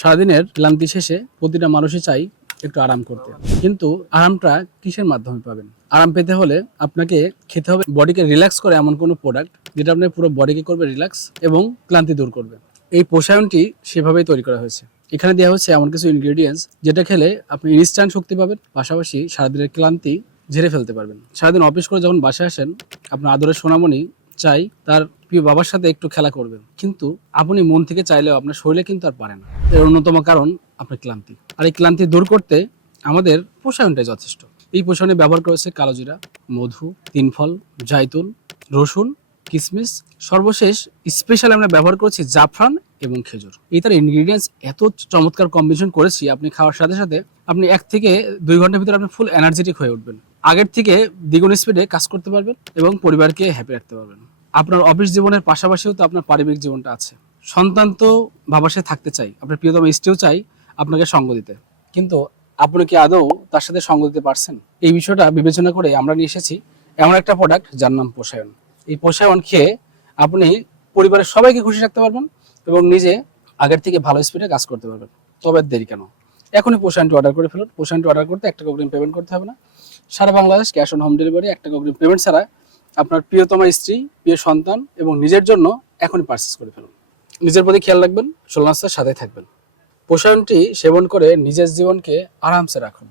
সারাদিনের ক্লান্তি শেষে প্রতিটা মানুষই চাই একটু আরাম করতে, কিন্তু আরামটা কিসের মাধ্যমে পাবেন? আরাম পেতে হলে আপনাকে খেতে হবে বডিকে রিল্যাক্স করে এমন কোনো প্রোডাক্ট যেটা আপনার পুরো বডিকে করবে রিল্যাক্স এবং ক্লান্তি দূর করবে। এই পোষায়নটি সেভাবেই তৈরি করা হয়েছে। এখানে দেওয়া হচ্ছে এমন কিছু ইনগ্রেডিয়েন্টস যেটা খেলে আপনি ইনস্ট্যান্ট শক্তি পাবেন, পাশাপাশি সারাদিনের ক্লান্তি ঝেড়ে ফেলতে পারবেন। সারাদিন অফিস করে যখন বাসায় আসেন, আপনার আদরের সোনামণি চাই তার প্রিয় বাবার সাথে একটু খেলা করবেন, কিন্তু আপনি মন থেকে চাইলেও আপনার শরীরে কিন্তু আর পারে না। এর অন্যতম কারণ আপনার ক্লান্তি। আর এই ক্লান্তি দূর করতে আমাদের পোষায়নটাই যথেষ্ট। এই পোষায়নে ব্যবহার করেছে কালোজিরা, মধু, তিনফল, জাইতুন, রসুন, কিশমিশ, সর্বশেষ স্পেশাল আমরা ব্যবহার করেছি জাফরান এবং খেজুর। এই তার ইনগ্রিডিয়েন্টস এত চমৎকার কম্বিনেশন করেছি, আপনি খাওয়ার সাথে সাথে আপনি 1 থেকে 2 ঘন্টার ভিতরে আপনি ফুল এনার্জেটিক হয়ে উঠবেন। আগের থেকে দ্বিগুণ স্পিডে কাজ করতে পারবেন এবং পরিবারকে হ্যাপি রাখতে পারবেন। আপনার অফিস জীবনের পাশাপাশিও তো আপনার পারিবারিক জীবনটা আছে। সন্তান তো বাবার সাথে থাকতে চাই, আপনার প্রিয়তম স্ত্রীও চাই আপনাকে সঙ্গ দিতে, কিন্তু আপনি কি আদৌ তার সাথে সঙ্গ দিতে পারছেন? এই বিষয়টা বিবেচনা করে আমরা নিয়ে এসেছি এমন একটা প্রোডাক্ট যার নাম পোষায়ন। এই পোষায়ন খেয়ে আপনি পরিবারের সবাইকে খুশি রাখতে পারবেন এবং নিজে আগের থেকে ভালো স্পিডে কাজ করতে পারবেন। তবে দেরি কেন? এখনই পোষায়নটি অর্ডার করে ফেলুন। পোষায়নটি অর্ডার করতে 1 টাকা অগ্রিম পেমেন্ট করতে হবে না। সারা Bangladesh cash on home delivery. 1 টাকা অগ্রিম পেমেন্ট ছাড়া আপনার প্রিয়তমা স্ত্রী, প্রিয় সন্তান এবং নিজের জন্য এখনই পারচেস করে ফেলুন। নিজের প্রতি খেয়াল রাখবেন, সোলনাস্তার সাথে থাকবেন। পোষায়নটি সেবন করে নিজের জীবনকে আরামসে রাখুন।